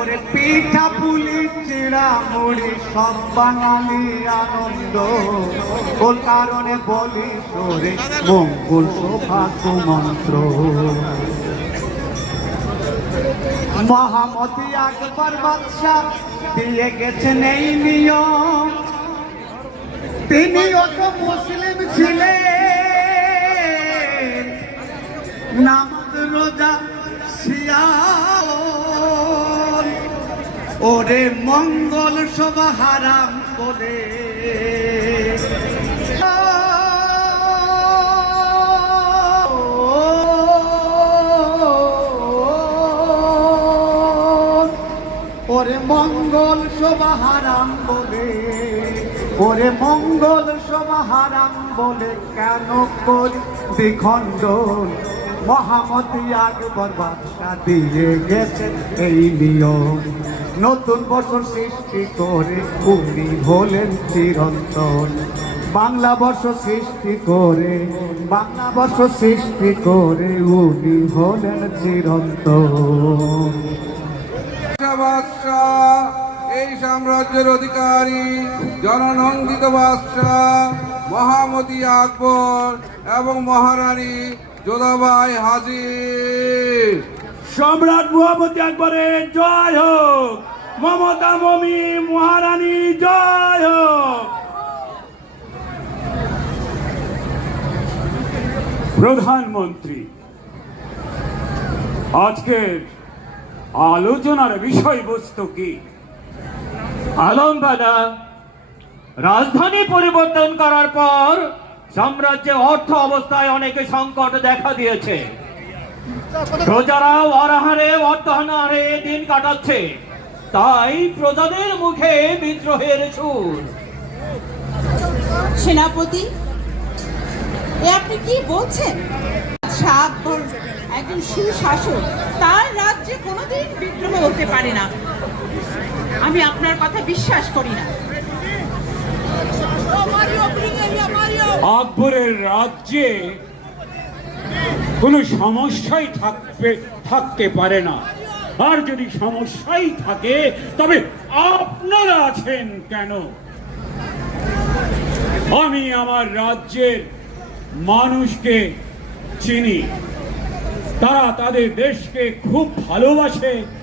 ওরে পিঠা পুলি, চিড়া মুড়ি, সব বাঙালি আনন্দ। ও কারণে বলি তোরে মঙ্গল শোভা মন্ত্র মহামতি আকবর বাদশাহ, দিয়ে গেছেন এই নিয়ম। তিনি অত মুসলিম ছিলেন। নাম ওরে মঙ্গল শোভা হারাম বলে। ওরে মঙ্গল শোভা হারাম বলে। ওরে মঙ্গল শোভা হারাম বলে, কেন করি দ্বিখণ্ডন? মহামতি দিয়ে নিয়ম। নতুন বছর সৃষ্টি করে উনি হলেন চিরন্তন। বাংলা বর্ষ সৃষ্টি করে, বাংলা বর্ষ সৃষ্টি করে উনি হলেন চিরন্তন। এই সাম্রাজ্যের অধিকারী, জননন্দিত বাদশাহ, মহামতি আকবর এবং মহারানী যোধাবাই হাজির। সম্রাট মুহাম্মদ আকবরের জয় হোক। মমতা মমি মহারানী জয় হোক। প্রধানমন্ত্রী আজকের আলোচনার বিষয়বস্তু কি? আলমবাদা রাজধানী পরিবর্তন করার পর সাম্রাজ্যে অর্থ অবস্থায় অনেকে সংকট দেখা দিয়েছে। প্রজারাও অনাহারে অর্থহারে দিন কাটাচ্ছে। তাই প্রজাদের মুখে বিদ্রোহের সুর। সেনাপতি এ আপনি কি বলছেন? সাত একজন সুশাসক তার রাজ্যে কোনোদিন বিদ্রোহ হতে পারে না। আমি আপনার কথা বিশ্বাস করি না। আকবরের রাজ্যে কোনো সমস্যাই থাকবে, থাকতে পারে না। আর যদি সমস্যাই থাকে, তবে আপনারা আছেন কেন? আমি আমার রাজ্যের মানুষকে চিনি। তারা তাদের দেশকে খুব ভালোবাসে।